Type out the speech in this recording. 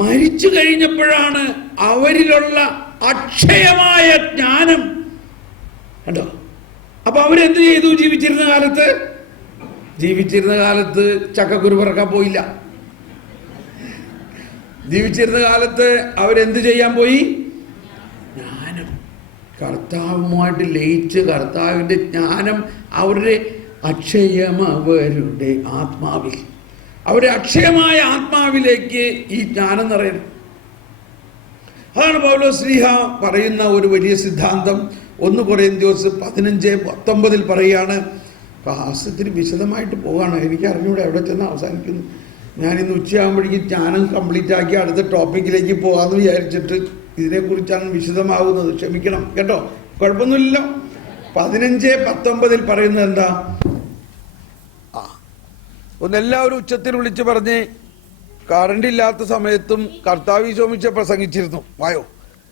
മരിച്ചു കഴിഞ്ഞപ്പോഴാണ് അവരിലുള്ള അക്ഷയമായ ജ്ഞാനം കണ്ടോ. അപ്പൊ അവരെന്ത് ചെയ്തു? ജീവിച്ചിരുന്ന കാലത്ത് ചക്കക്കുരു പറക്കാൻ പോയില്ല. ജീവിച്ചിരുന്ന കാലത്ത് അവരെന്ത് ചെയ്യാൻ പോയി? ജ്ഞാനം. കർത്താവുമായിട്ട് ലയിച്ച് കർത്താവിൻ്റെ ജ്ഞാനം അവരുടെ അക്ഷയം അവരുടെ ആത്മാവിൽ, അവരുടെ അക്ഷയമായ ആത്മാവിലേക്ക് ഈ ജ്ഞാനം നിറയണം. അതാണ് പൗലോസ് ശ്ലീഹ പറയുന്ന ഒരു വലിയ സിദ്ധാന്തം. 1 കൊരിന്ത്യർ 15:19 പറയുകയാണ്. ക്ലാസ്സിന് വിശദമായിട്ട് പോവുകയാണ്. എനിക്ക് അറിഞ്ഞൂടെ എവിടെ ചെന്ന് അവസാനിക്കുന്നു. ഞാനിന്ന് ഉച്ചയാകുമ്പോഴേക്കും ജ്ഞാനം കംപ്ലീറ്റ് ആക്കി അടുത്ത ടോപ്പിക്കിലേക്ക് പോകാമെന്ന് വിചാരിച്ചിട്ട് ഇതിനെക്കുറിച്ചാണ് വിശദമാകുന്നത്. ക്ഷമിക്കണം കേട്ടോ, കുഴപ്പമൊന്നുമില്ലല്ലോ. 15:19 പറയുന്നത് എന്താ? ഒന്നെല്ലാവരും ഉച്ചത്തിൽ വിളിച്ച് പറഞ്ഞ് കറണ്ട് ഇല്ലാത്ത സമയത്തും കർത്താവ് ഈശോ പ്രസംഗിച്ചിരുന്നു. വായോ.